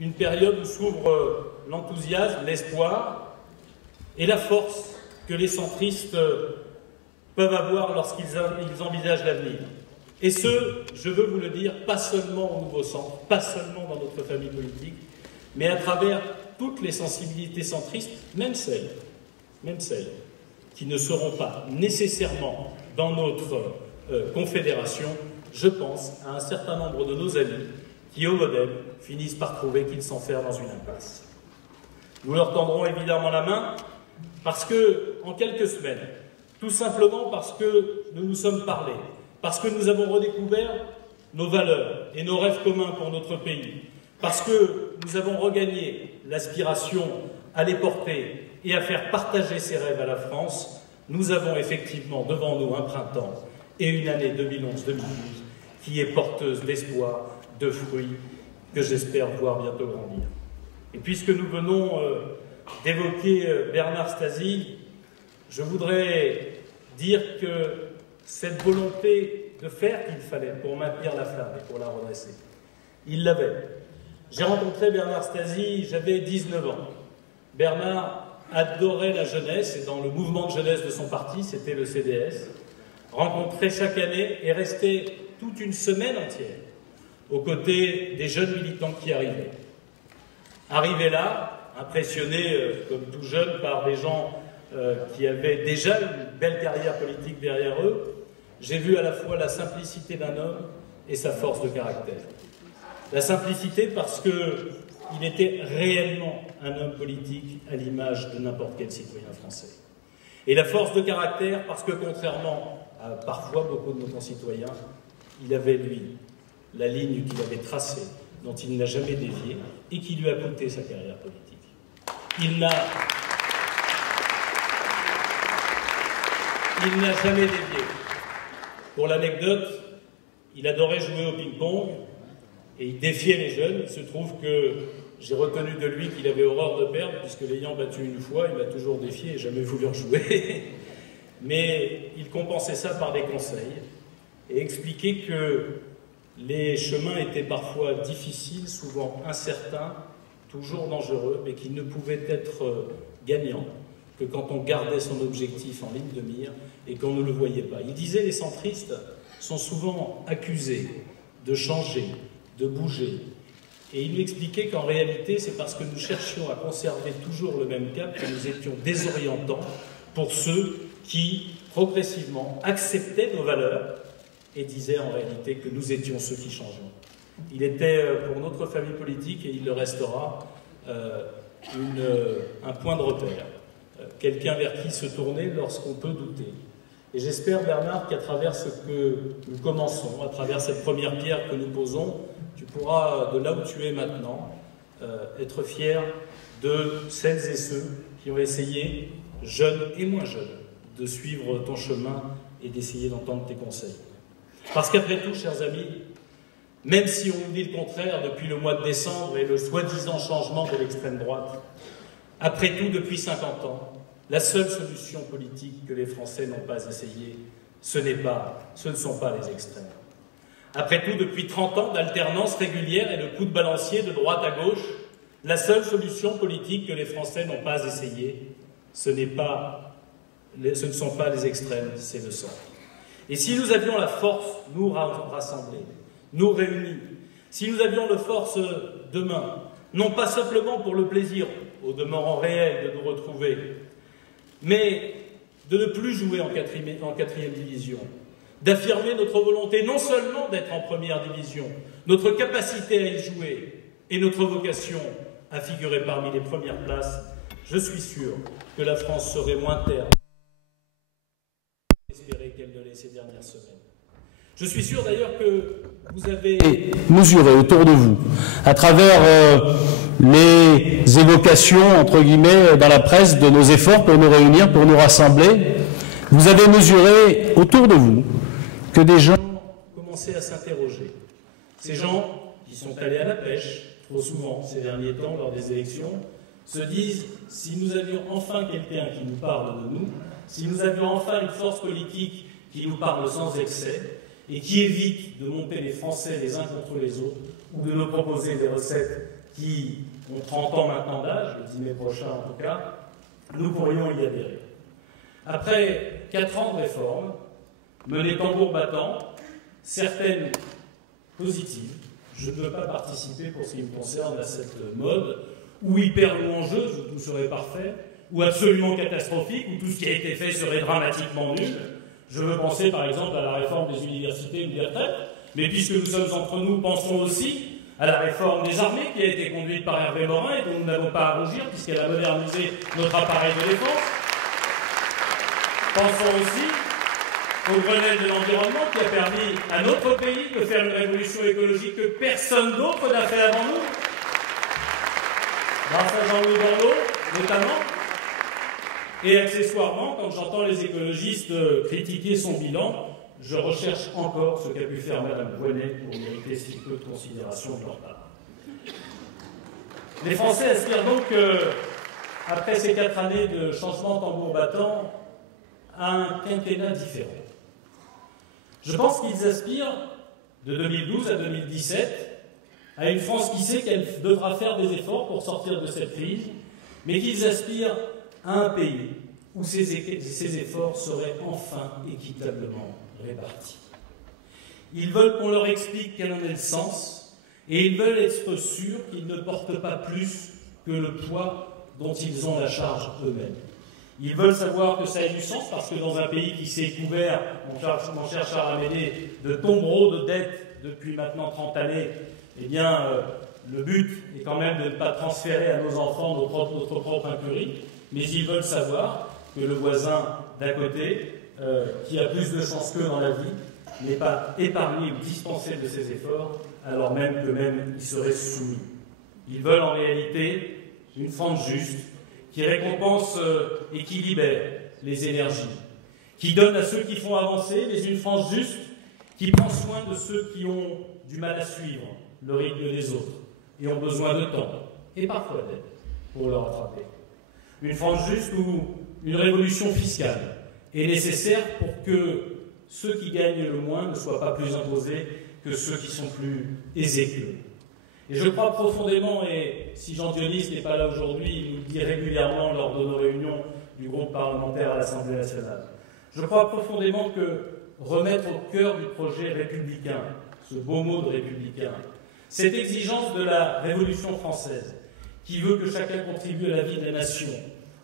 une période où s'ouvre l'enthousiasme, l'espoir et la force que les centristes peuvent avoir lorsqu'ils envisagent l'avenir. Et ce, je veux vous le dire, pas seulement au Nouveau Centre, pas seulement dans notre famille politique, mais à travers toutes les sensibilités centristes, même celles qui ne seront pas nécessairement dans notre confédération. Je pense à un certain nombre de nos amis qui, au modèle, finissent par trouver qu'ils s'enferment dans une impasse. Nous leur tendrons évidemment la main parce que, en quelques semaines, tout simplement parce que nous nous sommes parlé, parce que nous avons redécouvert nos valeurs et nos rêves communs pour notre pays, parce que nous avons regagné l'aspiration à les porter et à faire partager ces rêves à la France, nous avons effectivement devant nous un printemps et une année 2011-2012 qui est porteuse d'espoir, de fruits que j'espère voir bientôt grandir. Et puisque nous venons d'évoquer Bernard Stasi, je voudrais dire que cette volonté de faire qu'il fallait pour maintenir la flamme et pour la redresser, il l'avait. J'ai rencontré Bernard Stasi, j'avais 19 ans. Bernard adorait la jeunesse et dans le mouvement de jeunesse de son parti, c'était le CDS, rencontré chaque année et resté toute une semaine entière aux côtés des jeunes militants qui arrivaient. Arrivé là, impressionné comme tout jeune par des gens qui avaient déjà une belle carrière politique derrière eux, j'ai vu à la fois la simplicité d'un homme et sa force de caractère. La simplicité parce qu'il était réellement un homme politique à l'image de n'importe quel citoyen français. Et la force de caractère parce que, contrairement à parfois beaucoup de nos concitoyens, il avait, lui, la ligne qu'il avait tracée, dont il n'a jamais dévié, et qui lui a coûté sa carrière politique. Il n'a jamais dévié. Pour l'anecdote, il adorait jouer au ping-pong, et il défiait les jeunes. Il se trouve que j'ai retenu de lui qu'il avait horreur de perdre, puisque l'ayant battu une fois, il m'a toujours défié et jamais voulu rejouer. Mais il compensait ça par des conseils et expliquait que les chemins étaient parfois difficiles, souvent incertains, toujours dangereux, mais qu'ils ne pouvaient être gagnants que quand on gardait son objectif en ligne de mire et qu'on ne le voyait pas. Il disait: les centristes sont souvent accusés de changer, de bouger. Et il nous expliquait qu'en réalité, c'est parce que nous cherchions à conserver toujours le même cap que nous étions désorientants pour ceux qui, progressivement, acceptaient nos valeurs et disaient en réalité que nous étions ceux qui changeons. Il était pour notre famille politique, et il le restera, un point de repère, quelqu'un vers qui se tourner lorsqu'on peut douter. Et j'espère, Bernard, qu'à travers ce que nous commençons, à travers cette première pierre que nous posons, tu pourras, de là où tu es maintenant, être fier de celles et ceux qui ont essayé, jeunes et moins jeunes, de suivre ton chemin et d'essayer d'entendre tes conseils. Parce qu'après tout, chers amis, même si on nous dit le contraire depuis le mois de décembre et le soi-disant changement de l'extrême droite, après tout, depuis 50 ans, la seule solution politique que les Français n'ont pas essayée, ce ne sont pas les extrêmes. Après tout, depuis 30 ans d'alternance régulière et de coups de balancier de droite à gauche, la seule solution politique que les Français n'ont pas essayée, ce ne sont pas les extrêmes, c'est le centre. Et si nous avions la force, nous rassembler, nous réunir, si nous avions la force demain, non pas simplement pour le plaisir, au demeurant réel, de nous retrouver, mais de ne plus jouer en quatrième division, d'affirmer notre volonté non seulement d'être en première division, notre capacité à y jouer et notre vocation à figurer parmi les premières places, je suis sûr que la France serait moins terre espérée qu'elle ne l'est ces dernières semaines. Je suis sûr d'ailleurs que vous avez mesuré autour de vous, à travers les évocations, entre guillemets, dans la presse de nos efforts pour nous réunir, pour nous rassembler, vous avez mesuré autour de vous que des gens commençaient à s'interroger. Ces gens qui sont allés à la pêche, trop souvent ces derniers temps lors des élections, se disent, si nous avions enfin quelqu'un qui nous parle de nous, si nous avions enfin une force politique qui nous parle sans excès, et qui évite de monter les Français les uns contre les autres, ou de nous proposer des recettes qui ont 30 ans maintenant d'âge, le 10 mai prochain en tout cas, nous pourrions y adhérer. Après 4 ans de réforme, menées tambour battant, certaines positives, je ne veux pas participer pour ce qui me concerne à cette mode, ou hyper louangeuse, où tout serait parfait, ou absolument catastrophique, où tout ce qui a été fait serait dramatiquement nul. Je veux penser par exemple à la réforme des universités ou des retraites, mais puisque nous sommes entre nous, pensons aussi à la réforme des armées qui a été conduite par Hervé Morin et dont nous n'avons pas à rougir puisqu'elle a modernisé notre appareil de défense. Pensons aussi au Grenelle de l'environnement qui a permis à notre pays de faire une révolution écologique que personne d'autre n'a fait avant nous, grâce à Jean-Louis Borloo notamment. Et accessoirement, quand j'entends les écologistes critiquer son bilan, je recherche encore ce qu'a pu faire Mme Voynet pour mériter si peu de considération de leur part. Les Français aspirent donc, après ces 4 années de changement tambour battant, à un quinquennat différent. Je pense qu'ils aspirent, de 2012 à 2017, à une France qui sait qu'elle devra faire des efforts pour sortir de cette crise, mais qu'ils aspirent à un pays où ces efforts seraient enfin équitablement répartis. Ils veulent qu'on leur explique quel en est le sens, et ils veulent être sûrs qu'ils ne portent pas plus que le poids dont ils ont la charge eux-mêmes. Ils veulent savoir que ça a du sens, parce que dans un pays qui s'est couvert, mon cher Charles Amédée, de tombereaux de dettes depuis maintenant 30 années, eh bien, le but est quand même de ne pas transférer à nos enfants notre propre incurie, mais ils veulent savoir que le voisin d'à côté, qui a plus de chance qu'eux dans la vie, n'est pas épargné ou dispensé de ses efforts, alors même qu'eux-mêmes y seraient soumis. Ils veulent en réalité une France juste, qui récompense et qui libère les énergies, qui donne à ceux qui font avancer, mais une France juste, qui prend soin de ceux qui ont du mal à suivre le rythme des autres, et ont besoin de temps, et parfois d'aide, pour le rattraper. Une France juste où une révolution fiscale est nécessaire pour que ceux qui gagnent le moins ne soient pas plus imposés que ceux qui sont plus aisés qu'eux. Et je crois profondément, et si Jean Dionys n'est pas là aujourd'hui, il nous le dit régulièrement lors de nos réunions du groupe parlementaire à l'Assemblée nationale, je crois profondément que remettre au cœur du projet républicain, ce beau mot de républicain, cette exigence de la Révolution française, qui veut que chacun contribue à la vie de la nation,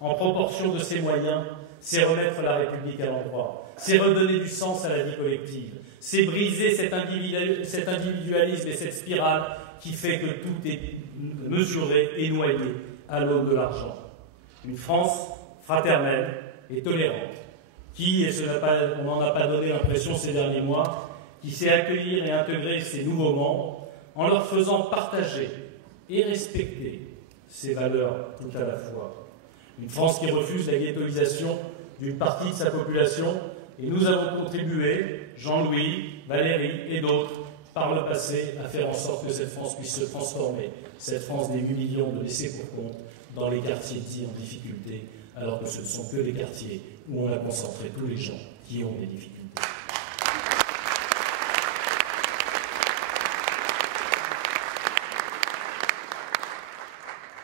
en proportion de ses moyens, c'est remettre la République à l'endroit, c'est redonner du sens à la vie collective, c'est briser cet individualisme et cette spirale qui fait que tout est mesuré et noyé à l'aune de l'argent. Une France fraternelle et tolérante, qui, et on n'en a pas donné l'impression ces derniers mois, qui sait accueillir et intégrer ses nouveaux membres en leur faisant partager et respecter ses valeurs tout à la fois. Une France qui refuse la ghettoisation d'une partie de sa population, et nous avons contribué, Jean-Louis, Valérie et d'autres, par le passé, à faire en sorte que cette France puisse se transformer, cette France des 8 millions de laissés pour compte dans les quartiers dits en difficulté, alors que ce ne sont que les quartiers où on a concentré tous les gens qui ont des difficultés.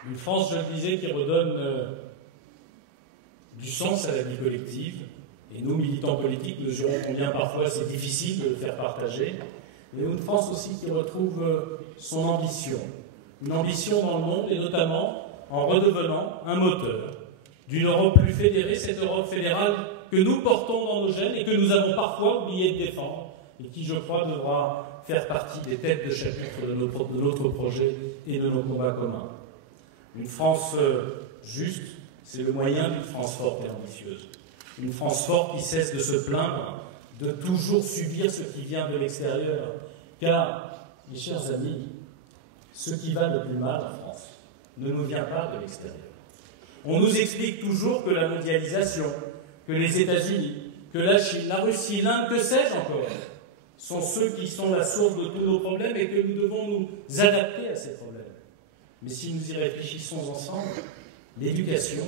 Une France, je le disais, qui redonne du sens à la vie collective, et nous, militants politiques, mesurons combien parfois c'est difficile de le faire partager, mais une France aussi qui retrouve son ambition, une ambition dans le monde, et notamment en redevenant un moteur d'une Europe plus fédérée, cette Europe fédérale que nous portons dans nos gènes et que nous avons parfois oublié de défendre, et qui, je crois, devra faire partie des têtes de chapitre de notre projet et de nos combats communs. Une France juste, c'est le moyen d'une France forte et ambitieuse. Une France forte qui cesse de se plaindre, de toujours subir ce qui vient de l'extérieur. Car, mes chers amis, ce qui va le plus mal en France ne nous vient pas de l'extérieur. On nous explique toujours que la mondialisation, que les États-Unis, que la Chine, la Russie, l'Inde, que sais-je encore, sont ceux qui sont la source de tous nos problèmes et que nous devons nous adapter à ces problèmes. Mais si nous y réfléchissons ensemble, l'éducation,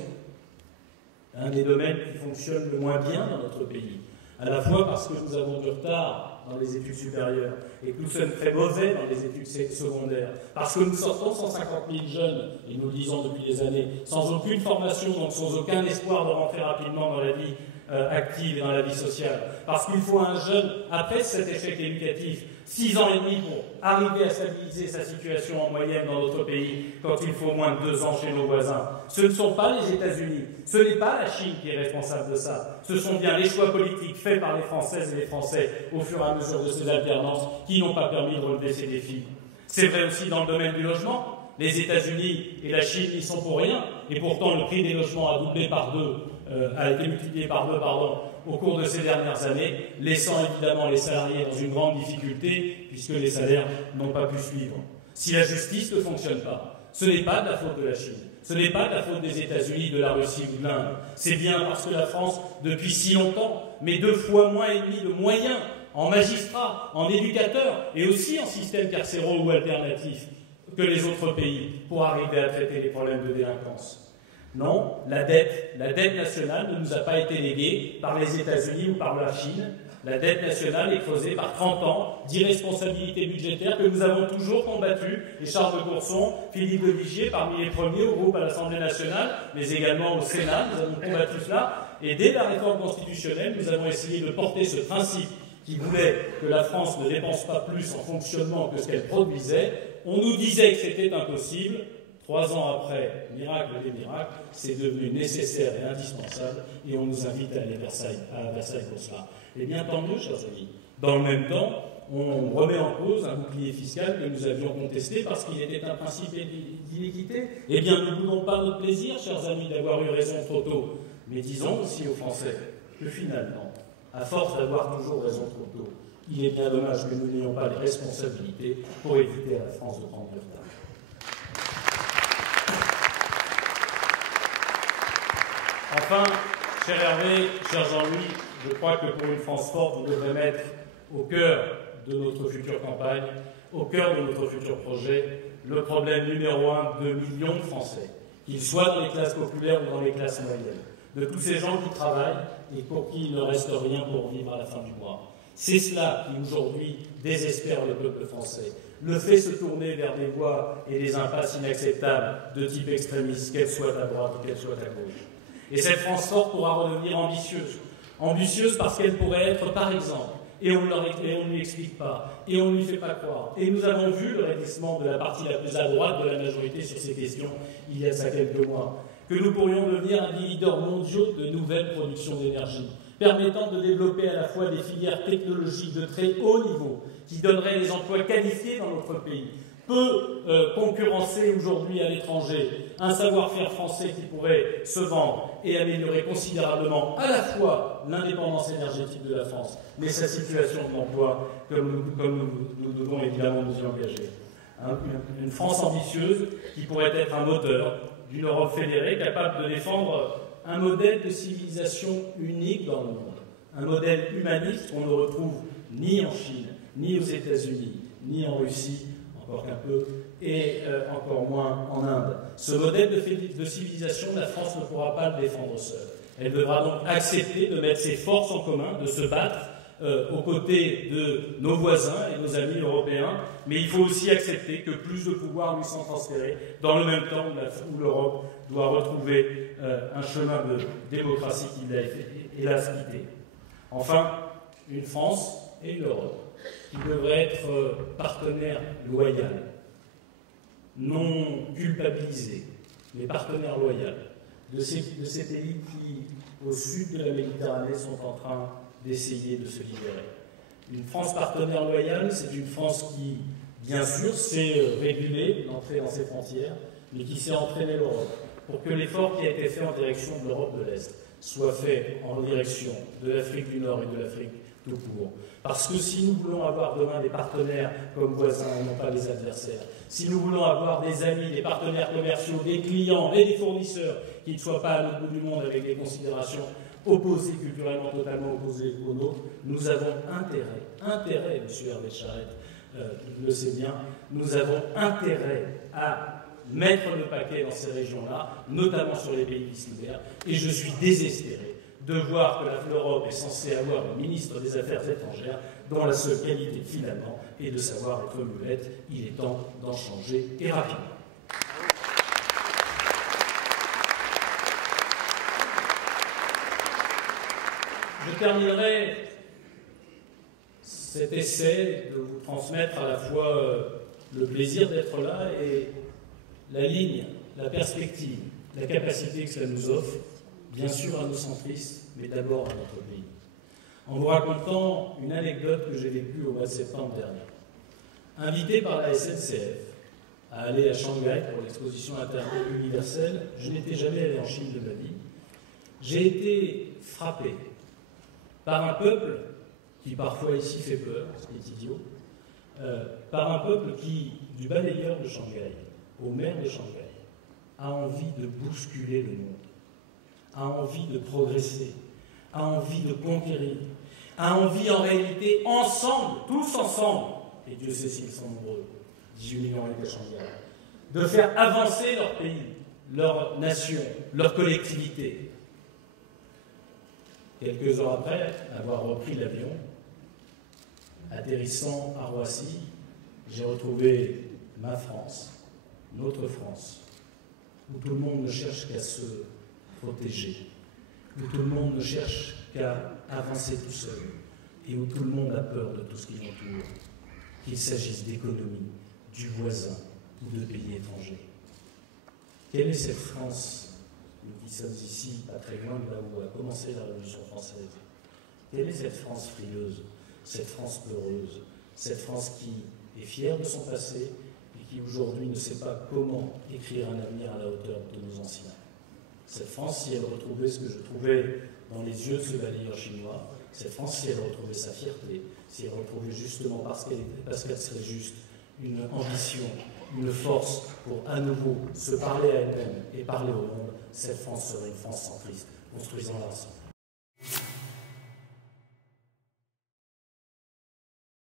un des domaines qui fonctionne le moins bien dans notre pays, à la fois parce que nous avons du retard dans les études supérieures et que nous sommes très mauvais dans les études secondaires, parce que nous sortons 150 000 jeunes, et nous le disons depuis des années, sans aucune formation, donc sans aucun espoir de rentrer rapidement dans la vie active et dans la vie sociale, parce qu'il faut un jeune, après cet échec éducatif, 6 ans et demi pour arriver à stabiliser sa situation en moyenne dans notre pays, quand il faut moins de 2 ans chez nos voisins. Ce ne sont pas les États-Unis, ce n'est pas la Chine qui est responsable de ça, ce sont bien les choix politiques faits par les Françaises et les Français au fur et à mesure de ces alternances qui n'ont pas permis de relever ces défis. C'est vrai aussi dans le domaine du logement. Les États-Unis et la Chine n'y sont pour rien, et pourtant le prix des logements a été multiplié par deux, au cours de ces dernières années, laissant évidemment les salariés dans une grande difficulté, puisque les salaires n'ont pas pu suivre. Si la justice ne fonctionne pas, ce n'est pas de la faute de la Chine, ce n'est pas de la faute des États-Unis, de la Russie ou de l'Inde. C'est bien parce que la France, depuis si longtemps, met 2,5 fois de moyens en magistrats, en éducateurs, et aussi en systèmes carcéraux ou alternatifs que les autres pays pour arriver à traiter les problèmes de délinquance. Non, la dette nationale ne nous a pas été léguée par les États-Unis ou par la Chine. La dette nationale est creusée par 30 ans d'irresponsabilité budgétaire que nous avons toujours combattue. Et Charles de Courson, Philippe de Vigier, parmi les premiers au groupe à l'Assemblée nationale, mais également au Sénat, nous avons combattu cela. Et dès la réforme constitutionnelle, nous avons essayé de porter ce principe qui voulait que la France ne dépense pas plus en fonctionnement que ce qu'elle produisait. On nous disait que c'était impossible. 3 ans après, miracle des miracles, c'est devenu nécessaire et indispensable, et on nous invite à aller à Versailles pour cela. Eh bien, tant mieux, chers amis. Dans le même temps, on remet en cause un bouclier fiscal que nous avions contesté parce qu'il était un principe d'iniquité. Eh bien, ne boudons pas notre plaisir, chers amis, d'avoir eu raison trop tôt. Mais disons aussi aux Français que finalement, à force d'avoir toujours raison trop tôt, il est bien dommage que nous n'ayons pas les responsabilités pour éviter à la France de prendre le retard. Enfin, cher Hervé, cher Jean-Louis, je crois que pour une France forte, vous devrez mettre au cœur de notre future campagne, au cœur de notre futur projet, le problème numéro 1 de millions de Français, qu'ils soient dans les classes populaires ou dans les classes moyennes, de tous ces gens qui travaillent et pour qui il ne reste rien pour vivre à la fin du mois. C'est cela qui aujourd'hui désespère le peuple français, le fait se tourner vers des voies et des impasses inacceptables de type extrémiste, qu'elles soient à droite ou qu'elles soient à gauche. Et cette France forte pourra redevenir ambitieuse. Ambitieuse parce qu'elle pourrait être, par exemple, et on ne lui explique pas, et on ne lui fait pas croire. Et nous avons vu le raidissement de la partie la plus à droite de la majorité sur ces questions il y a ça quelques mois, que nous pourrions devenir un des leaders mondiaux de nouvelles productions d'énergie, permettant de développer à la fois des filières technologiques de très haut niveau, qui donneraient des emplois qualifiés dans notre pays, peut concurrencer aujourd'hui à l'étranger un savoir-faire français qui pourrait se vendre et améliorer considérablement à la fois l'indépendance énergétique de la France, mais sa situation de l'emploi, comme nous devons évidemment nous y engager. Une France ambitieuse qui pourrait être un moteur d'une Europe fédérée capable de défendre un modèle de civilisation unique dans le monde, un modèle humaniste qu'on ne retrouve ni en Chine, ni aux États-Unis, ni en Russie, encore qu'un peu, et encore moins en Inde. Ce modèle de civilisation, la France ne pourra pas le défendre seule. Elle devra donc accepter de mettre ses forces en commun, de se battre aux côtés de nos voisins et nos amis européens, mais il faut aussi accepter que plus de pouvoirs lui sont transférés dans le même temps où l'Europe doit retrouver un chemin de démocratie qu'il a hélas quitté. Enfin, une France et une Europe qui devraient être partenaires loyaux, non culpabilisés, mais partenaires loyaux de ces pays qui, au sud de la Méditerranée, sont en train d'essayer de se libérer. Une France partenaire loyale, c'est une France qui, bien sûr, sait réguler l'entrée dans ses frontières, mais qui sait entraîner l'Europe pour que l'effort qui a été fait en direction de l'Europe de l'Est soit fait en direction de l'Afrique du Nord et de l'Afrique tout court. Parce que si nous voulons avoir demain des partenaires comme voisins et non pas des adversaires, si nous voulons avoir des amis, des partenaires commerciaux, des clients et des fournisseurs qui ne soient pas à l'autre bout du monde avec des considérations opposées, culturellement totalement opposées aux nôtres, nous avons intérêt, M. Hervé Charette le sait bien, nous avons intérêt à mettre le paquet dans ces régions-là, notamment sur les pays qui sont ouverts, et je suis désespéré de voir que l'Europe est censée avoir un ministre des Affaires étrangères dont la seule qualité finalement est de savoir être muette. Il est temps d'en changer et rapidement. Je terminerai cet essai de vous transmettre à la fois le plaisir d'être là et la ligne, la perspective, la capacité que cela nous offre, bien sûr à nos centristes, mais d'abord à notre pays. En vous racontant une anecdote que j'ai vécue au mois de septembre dernier. Invité par la SNCF à aller à Shanghai pour l'exposition Internet universelle, je n'étais jamais allé en Chine de ma vie. J'ai été frappé par un peuple qui parfois ici fait peur, ce qui est idiot, par un peuple qui, du balayeur de Shanghai au maire de Shanghai, a envie de bousculer le monde, a envie de progresser, a envie de conquérir, a envie en réalité, ensemble, tous ensemble, et Dieu sait s'ils sont nombreux, 18 millions à Shanghai, de faire avancer leur pays, leur nation, leur collectivité. Quelques heures après avoir repris l'avion, atterrissant à Roissy, j'ai retrouvé ma France, notre France, où tout le monde ne cherche qu'à se protéger, où tout le monde ne cherche qu'à avancer tout seul, et où tout le monde a peur de tout ce qui l'entoure, qu'il s'agisse d'économie, du voisin ou de pays étrangers. Quelle est cette France, nous qui sommes ici, pas très loin de là où a commencé la Révolution française? Quelle est cette France frileuse, cette France peureuse, cette France qui est fière de son passé et qui aujourd'hui ne sait pas comment écrire un avenir à la hauteur de nos anciens? Cette France, si elle retrouvait ce que je trouvais dans les yeux de ce balayeur chinois, cette France, si elle retrouvait sa fierté, si elle retrouvait justement, parce qu'elle serait juste, une ambition, une force pour à nouveau se parler à elle-même et parler au monde, cette France serait une France centriste, construisant-la ensemble.